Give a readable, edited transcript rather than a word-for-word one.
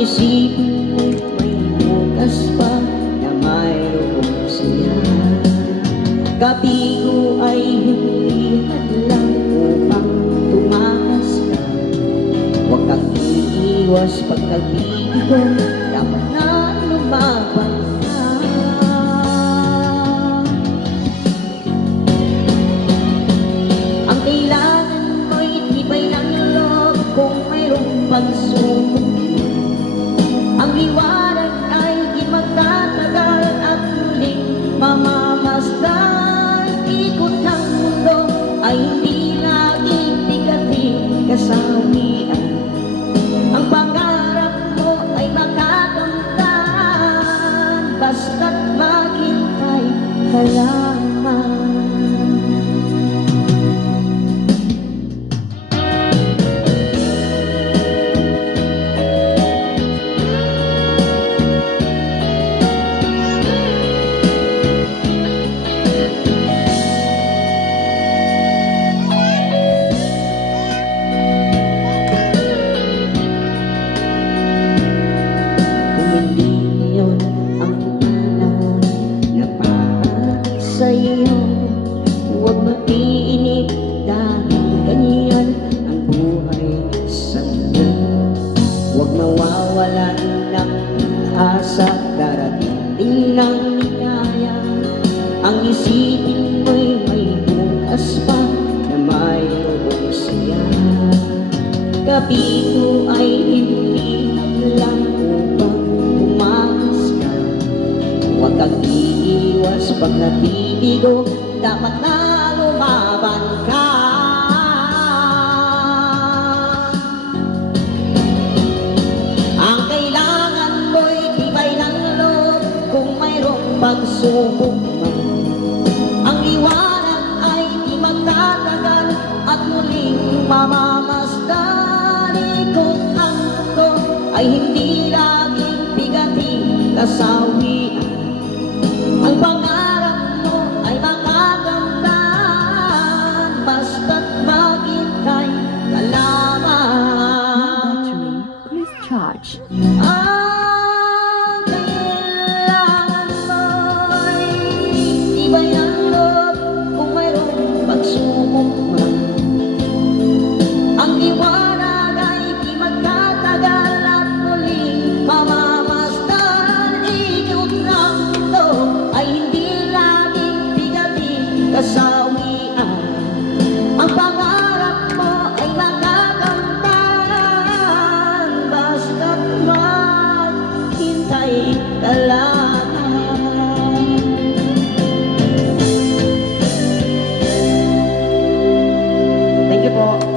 Isipin mo'y may bukas pa na mayroong siya. Gabi ko ay hindi hadlang upang tumakas ka. Huwag kang iiwas pag nag-ibig ko, dapat na lumaban ka. Ang kailangan mo'y tibay ng loob kung mayroong pagsubok. Ang liwanag ay di magtatagal at muling mamamasdan. Ikot ng mundo ay hindi laging bigating kasawian. Ang pangarap mo ay makakamtan, basta't maghintay ka lamang. Huwag maiinip dahil ganyan ang buhay sa mundo. Huwag mawawalan ng asa, darating din ng ligaya. Ang isipin mo'y may bukas pa na mayroong siya. Gabi ko ay hindi lang upang tumakas ka. Huwag kang iiwas pag nabibigo, dapat na lumaban ka. Ang kailangan mo'y tibay ng loob kung mayroong pagsubok man. Ang liwanag ay di magtatagal at muling mamamasdan. Ikot ang mundo ay hindi laging bigating kasawian. Ang pangarap mo ay makakamtan, basta't maghintay ka lamang. Battery, please charge. Ang kailangan mo'y tibay ng loob kung mayroong pagsubok man. Ang liwanag ay di magtatagal at muling mamamasdan. Ikot ng mundo ay hindi laging bigating kasawian. Ang pangarap mo ay makakamtan, basta't maghintay ka lamang. Thank you po.